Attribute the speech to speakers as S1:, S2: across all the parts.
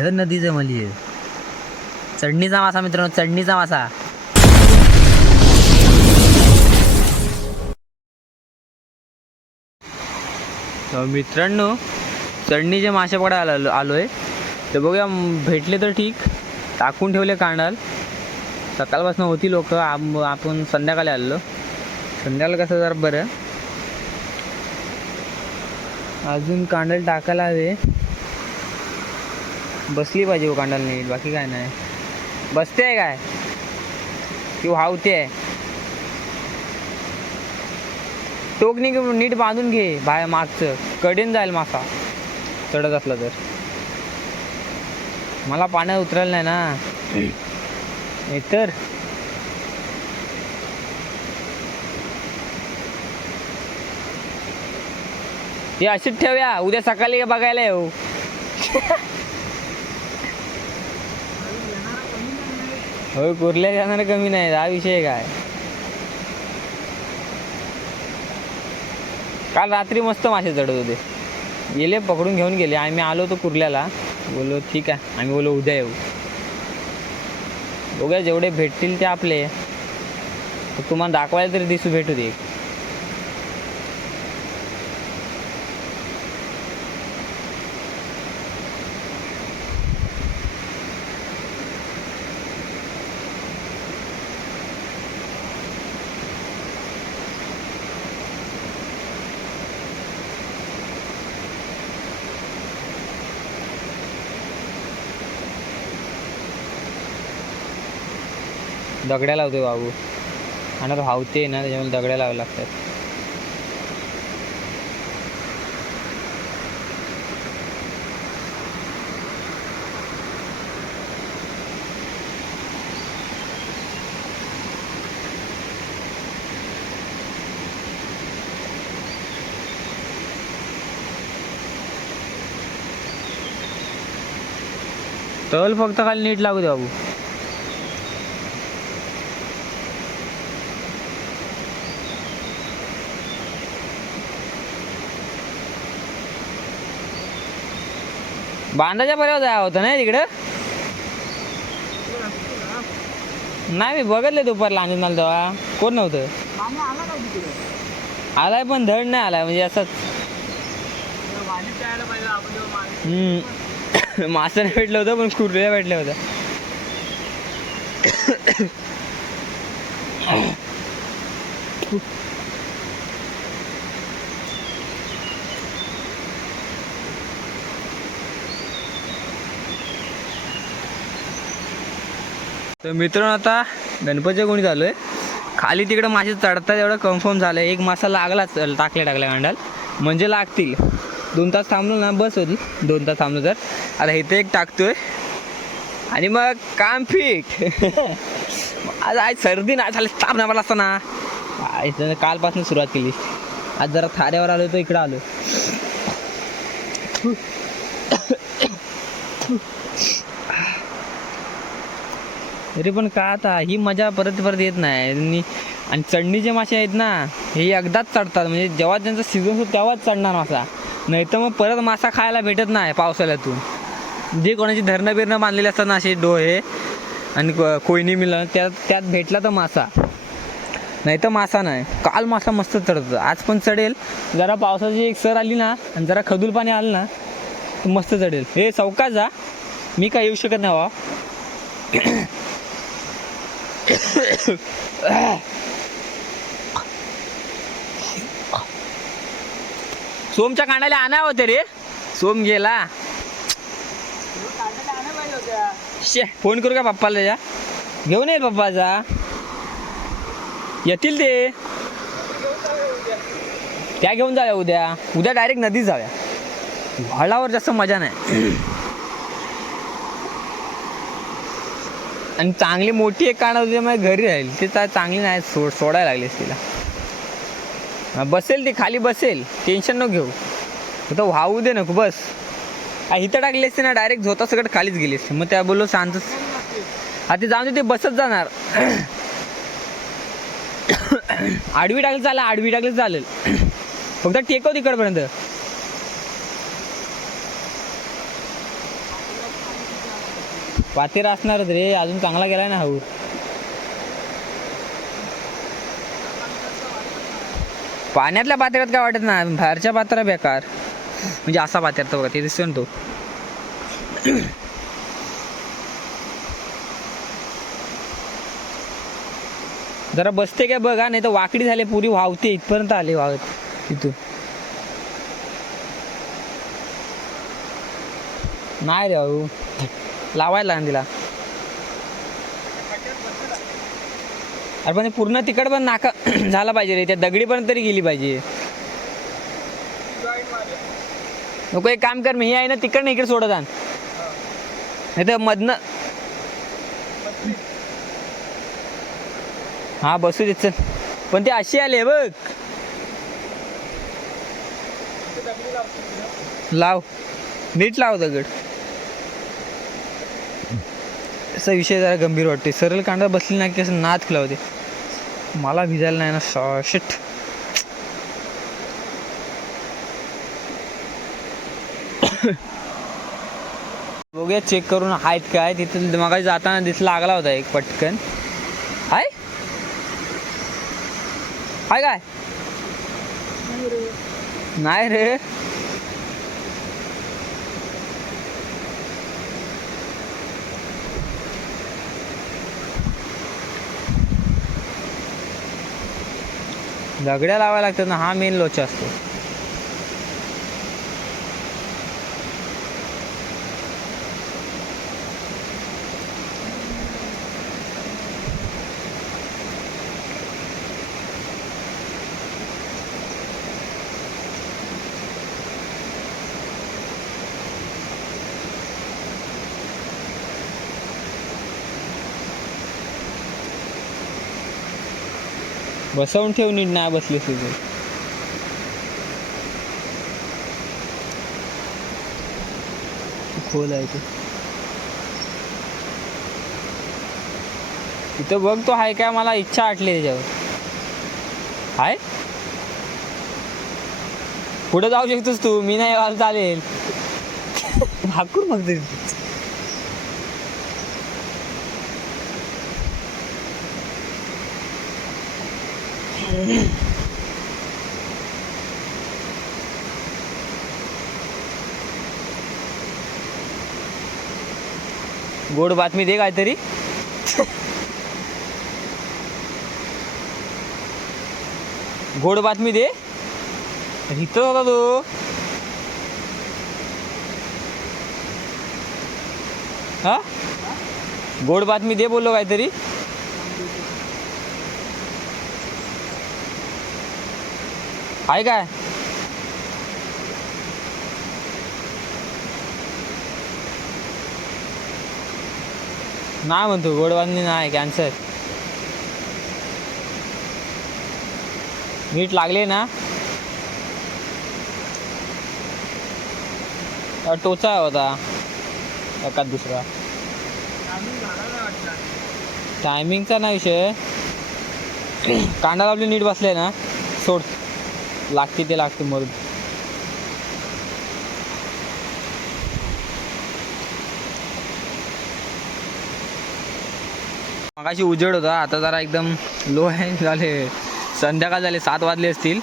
S1: हे नदीचं मली आहे. चढणीचा मासा मित्रांनो चढणीचा मासा. मित्रांनो चढणीचे मासे पकडायला आलो आलोय. ते बघूया भेटले तर ठीक. टाकून ठेवले कांडाल. सकाळपासून होती लोक आपण संध्याकाळी आलेलो. संध्याकाळ कसं जरा बरं. अजून कांडल टाकायला हवे. बसली पाहिजे हो कांडल नीट बाकी काय नाही. बसते आहे काय? की वावते आहे. टोक नीट बांधून घे बाहेर मागचं. कडेन जाईल मासा. चढत असला तर. मला पाण्यात उतरायला नाही ना. तर. हे अशीच ठेवूया. उद्या सकाळी बघायला येऊ. हो कुर्ल्या जाणार कमी नाही हा विषय काय? काल रात्री मस्त मासे चढत होते. गेले पकडून घेऊन गेले. आम्ही आलो होतो कुर्ल्याला. बोललो ठीक आहे. आम्ही बोलो उद्या येऊ. बघूया जेवढे भेटतील ते आपले. तुम्हाला दाखवायला तरी दिसू भेटू दे. दगड्या लावते बाबू. आणि तो हावते ना त्याच्यामुळे दगड्या लावावे लागतात. तल फक्त खाली नीट लागू दे बाबू. बांधाच्या पर्यावर जाय होतं ना तिकडं? नाही मी बघितले दुपारला आणून मला तेव्हा. कोण नव्हतं? आलाय पण धड नाही आलाय म्हणजे असंच हम्म. मासं नाही भेटलं होतं पण कुर्ल्या भेटल्या होत्या. तर मित्रांनो आता गणपतीच्या कोणी झालो आहे खाली तिकडं मासे चढतात एवढं कन्फर्म झालं एक मासा लागलाच टाकल्या टाकल्या गांडाल. म्हणजे लागतील. दोन तास थांबलो ना बस होती. दोन तास थांबलो तर. आता इथे एक टाकतोय. आणि मग काम फिट आज आज सर्दी नाही झाली ताप ना मला असताना कालपासून सुरुवात केली. आज जरा थाऱ्यावर आलो तर इकडं आलो. तरी पण का आता? ही मजा परत परत येत नाही. आणि चढणीचे मासे आहेत ना हे एकदाच चढतात. म्हणजे जेव्हा त्यांचा सीझन होतो तेव्हाच चढणार मासा. नाही तर मग परत मासा खायला भेटत नाही पावसाळ्यातून. जे कोणाची धरणं बिरणं बांधलेले असतात ना असे डोहे आणि कोयनी मिळणं त्यात त्यात भेटला तर मासा. नाही तर मासा नाही. काल मासा मस्त चढतो आज पण चढेल. जरा पावसाची एक सर आली ना आणि जरा खदूल पाणी आलं ना तर मस्त चढेल. हे चौकाच जा. मी काय येऊ शकत नाही बा सोमच्या कानाला आणा होते रे सोम गेला. शे फोन करू का पप्पाला त्याच्या घेऊन येईल पप्पाचा. येतील ते. त्या घेऊन जाऊया उद्या. उद्या डायरेक्ट नदीत जाऊया. व्हाळावर जास्त मजा नाही. आणि चांगली मोठी एक काढा होती माझ्या घरी राहील. ते तर चांगली नाही सोड सोडायला लागलीस तिला. बसेल ती खाली बसेल. टेन्शन नको घेऊ. तर वाहू दे नको बस. इथं टाकली असते ना डायरेक्ट झोता सगळं खालीच गेली असते. मग त्या बोललो शांत हा ते जाऊन दे ते बसत जाणार. आडवी टाकली चालेल आडवी टाकली चालेल. फक्त टेकव तिकडपर्यंत. पातेर असणारच रे अजून चांगला गेलाय ना हाऊर पाण्यातल्या पात्रात काय वाटत ना बाहेरच्या पात्रा बेकार. म्हणजे असा पात्र तो बघा ते दिसतो ना तो. जरा बसते काय बघा नाही तर वाकडी झाली पुरी वाहते इथपर्यंत आले वाहत तिथून. नाही रे भाऊ लावायला लागेल तिला. अरे पण पूर्ण तिकड पण नाका झाला पाहिजे रे. त्या दगडी पण तरी गेली पाहिजे. नको एक काम कर मी ही आहे ना तिकडनं इकडे सोडत आण. नाही तर मधनं हा बसू देत चल. पण ते अशी आले बघ. लाव. नीट लाव दगड. असा विषय जरा गंभीर वाटते सरळ कांदा बसली ना की असं नाद होते. मला भिजायला नाही ना शिट. बघूया चेक करून आहेत काय तिथं मग जाताना दिसला लागला होता एक पटकन. आय काय? नाही रे. दगड्या लावायला लागतात ना हा मेन लोचा असतो. बसवून ठेव नीट नाही बसली तुझे खोल आहे ते. तिथं बघ तो आहे काय मला इच्छा आटली त्याच्यावर. आहे पुढे जाऊ शकतोस तू मी नाही चालेल. भाकूर मग गोड बातमी दे काहीतरी. गोड बातमी दे. इथं होता तो. हा? गोड बातमी दे बोललो काहीतरी. आहे काय? नाही म्हणतो गोडवांनी नाही कॅन्सर मीठ लागले ना? टोचा होता. एखाद दुसरा. टायमिंगचा नाही विषय. कांदा लावली नीट बसले ना? लागते ते लागते मरून मगाशी उजेड होता आता जरा एकदम लो आहे झाले संध्याकाळ झाले सात वाजले असतील.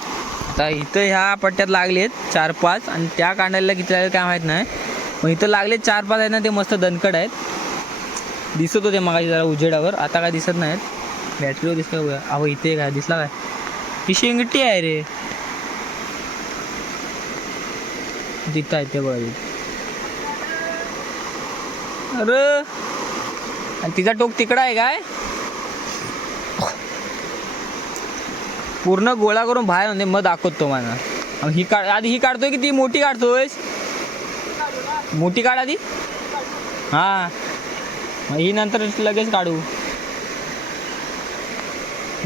S1: आता इथं ह्या पट्ट्यात लागलेत चार पाच आणि त्या कांड्याला किती लागले काय माहीत नाही. मग इथं लागले चार पाच आहेत ना ते मस्त दणकट आहेत. दिसत होते मगाशी जरा उजेडावर आता काय दिसत नाहीत. बॅटरीवर दिसत अहो इथे काय दिसला काय? ही शेंगटी आहे रे. जिथं आहे ते बघा अरे! आणि तिचा टोक तिकडं आहे काय? पूर्ण गोळा करून बाहेर म्हणजे मग दाखवतो मला ही काढ आधी ही काढतोय की ती मोठी काढतोय मोठी काढ आधी. हा. मग ही नंतर लगेच काढू.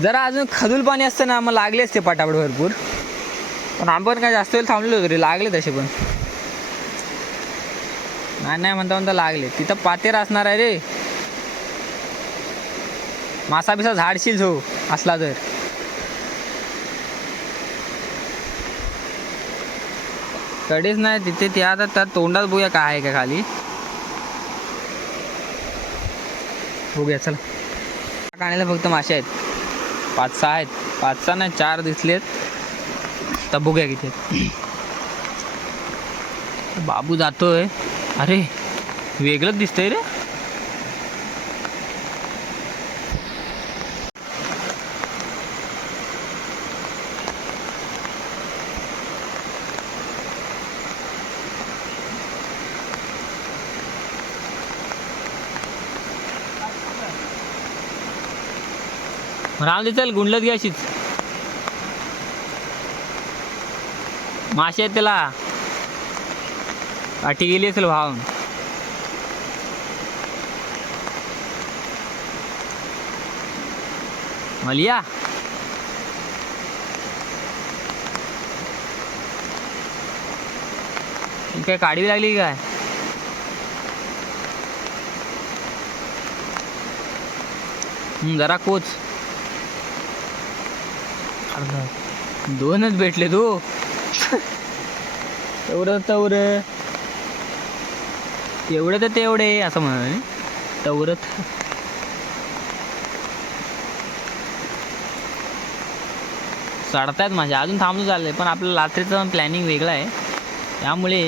S1: जरा अजून खदूल पाणी असतं ना मग लागले असते पटापट भरपूर. पण आपण काय जास्त वेळ थांबलो तरी रे लागले तसे पण. नाही नाही म्हणता म्हणता लागले. तिथं पातेर असणार आहे रे. मासा बिसा झाडशील हो असला तर. कडेच नाही तिथे त्या आता त्या तोंडात बघूया काय आहे का खाली. बघूया चला. काण्याला फक्त मासे आहेत. पाच सहा आहेत. पाच सहा नाही चार दिसलेत. आता बघूया किती बाबू जातोय. अरे वेगळंच दिसतंय रे. राहून दे चल गुंडलत घ्याशीच मासे आहेत त्याला काठी गेली असेल भावून मलिया. काय काढवी लागली काय? जरा कोच. दोनच भेटले तू. तेवढं तेवढं तेवढं तर तेवढे असं म्हणा तेवढं चढतायत माझ्या. अजून थांबून चाललंय पण आपलं रात्रीचं प्लॅनिंग वेगळं आहे. त्यामुळे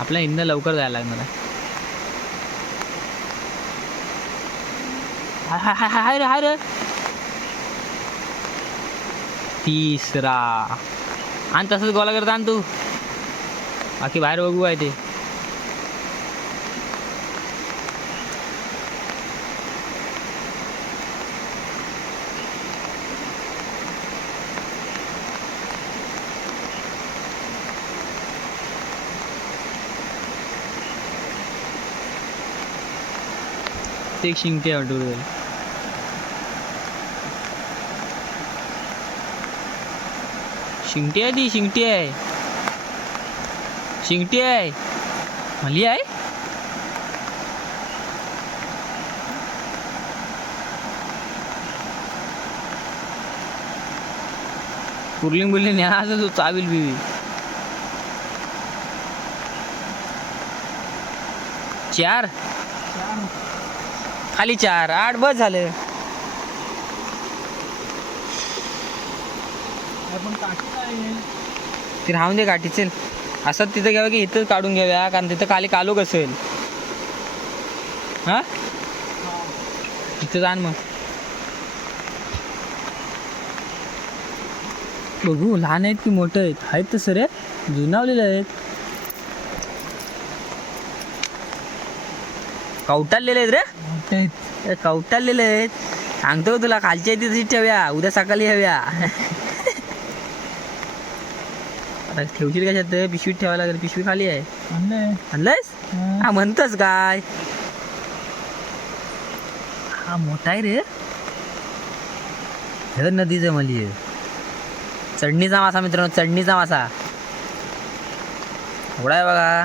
S1: आपल्या इंधन लवकर जायला लागणार आहे. हाय हाय हाय हाय रे हाय. रे तिसरा. आणि तसंच गोला करता आण तू. बाकी बाहेर बघू आहे ते ते एक शिंगटे वाटू शिंगटी आहे ती शिंगटी आहे. आहे मली आहे. कुर्लिंग बुर्लिंग न्यायचं तू चावील बिवी चार? खाली चार. आठ बस झालं. ते राहून दे गाठी चल. असं तिथं घ्यावं की इथं काढून घ्याव्या कारण तिथं खाली कालोख असेल. हा? इथं जाण मग. बघू लहान आहेत की मोठं आहेत? आहेत तसं रे जुनावलेले आहेत. कवटाळलेले आहेत रे. ए, कवटाळलेले आहेत. सांगतो तुला खालच्या तिथे ठेव्या. उद्या सकाळी हव्या आता ठेवशील कशात पिशवीत ठेवायला लागेल. पिशवी खाली आहे. आणलंयस? हा. म्हणतस काय? हा मोठा आहे रे. हे नदीचं मली आहे. चढणीचा मासा मित्रांनो चढणीचा मासा. एवढा आहे बघा.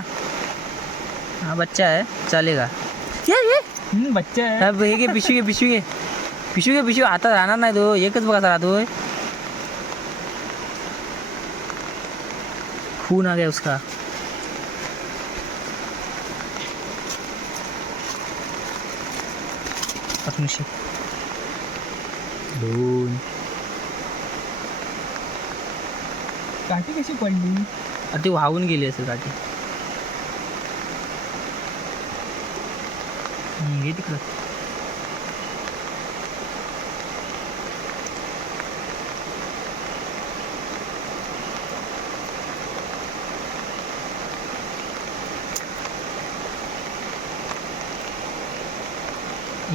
S1: हा बच्चा आहे. चालेगा ये ये.
S2: बच्चा है
S1: हा, हे घे पिशवी घे पिशवी घे. पिशवी घे पिशवी. आता राहणार नाही तो. एकच बघा राहतोय खून आ गया उसका। पत्नीशी दोन
S2: काठी कशी पडली?
S1: अरे ती वाहून गेली असेल काठी। हम्म, घे तिकडं.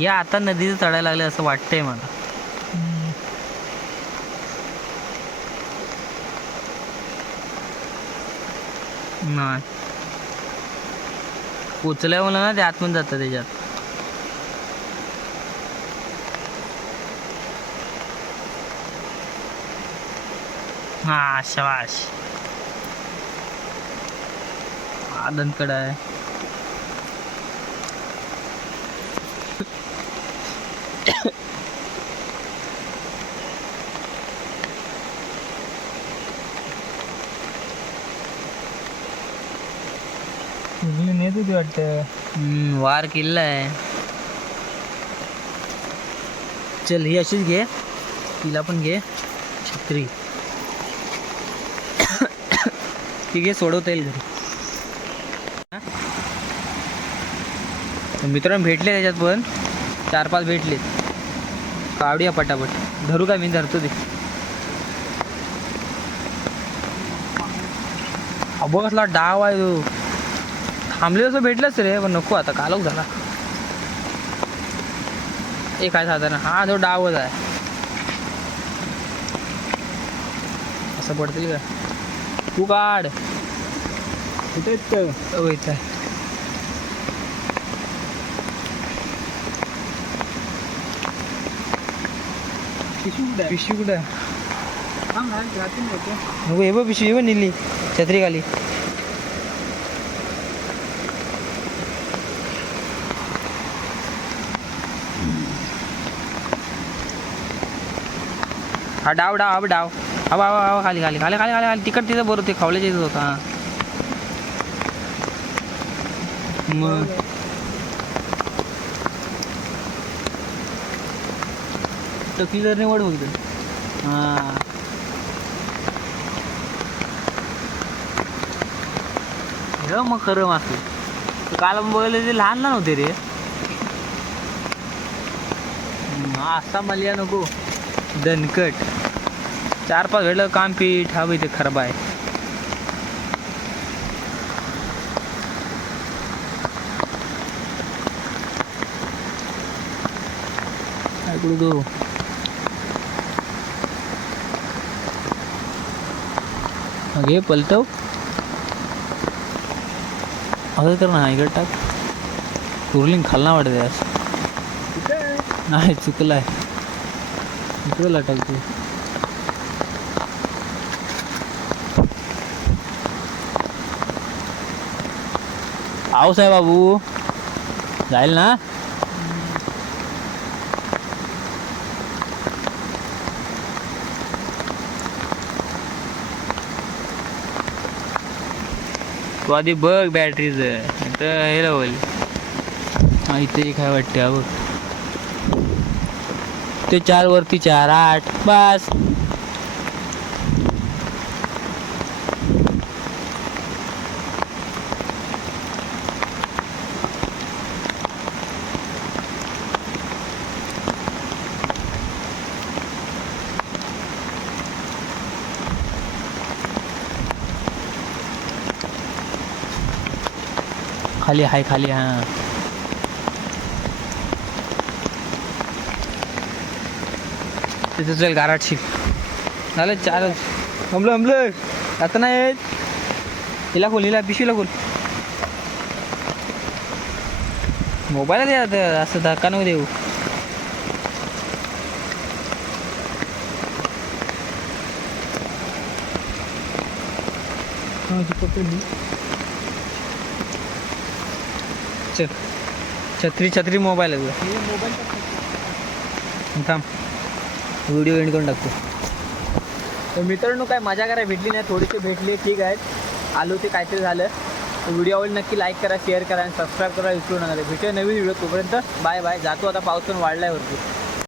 S1: या आता नदीचं चढायला लागले असं वाटतंय मला. नाही. पोचल्या मला ना ते आतमध्ये जातं त्याच्यात. हा शबाश आदनकडं आहे.
S2: नेत वाटतं.
S1: वार किल्ला आहे. चल ही अशीच घे. तिला पण घे. छत्री. ती घे सोडवता येईल घरी. मित्रांनी मित्रांनो भेटले त्याच्यात पण. चार पाच भेटले काढूया पटापट. धरू का मी? धरतो ते. अबो कसला डाव आहे तो. थांबले तसं भेटलंच रे पण नको आता. कालोख झाला ए काय साधारण. हा तो डावच आहे. असं पडतील का? तू काढ.
S2: कुठे?
S1: हो इथं
S2: पिशवी कुठे आहे?
S1: पिशवी कुठं आहे?
S2: थांब, राहतील लोकं.
S1: नको हे बघ पिशवी बघ निली छत्री खाली हा डाव डाव हा डाव हवा हवा हवा खाली खाली खाली खाली खाली खाली तिकड तिथं बरोबर ते खावल्याच्या इथं होता हा. मग टकली जर निवड फक्त हां. हे मग खरं मासे काल बघले ते लहान लहान होते रे. असा मलिया नको. दणकट चार पाच भेटलं काम पीठ हा ते खराब आहे. काय करू तू घे पलटव. असं कर ना इकडे टाक. कुर्लिंग खालना वाटत आज. नाही चुकलं आहे इकडे लटक तू. आऊस आहे बाबू. जाईल ना? तू आधी बघ बॅटरीचं तर हे लावल. इथे काय वाटते बघ. ते चार वरती चार आठ पाच खाली हाय खाली हा. तिथे चल गाराट झालं चार हमलं हमलं. आता नाही येत. हिला खोल हिला पिशवीला खोल. मोबाईल द्या आता. असं धक्का नको देऊ.
S2: पकडली.
S1: चल छत्री छत्री मोबाईल आहे तुझा. थांब. व्हिडिओ एंड करून टाकतो. तर मित्रांनो काय मजा करायला भेटली नाही थोडीशी भेटली ठीक आहेत आलो ते काहीतरी झालं. तर व्हिडिओ आवडली नक्की लाईक करा शेअर करा आणि सबस्क्राईब करा विसरू नका. भेटूया नवीन व्हिडिओ तोपर्यंत. बाय बाय जातो आता पाऊस पण आहे वरती.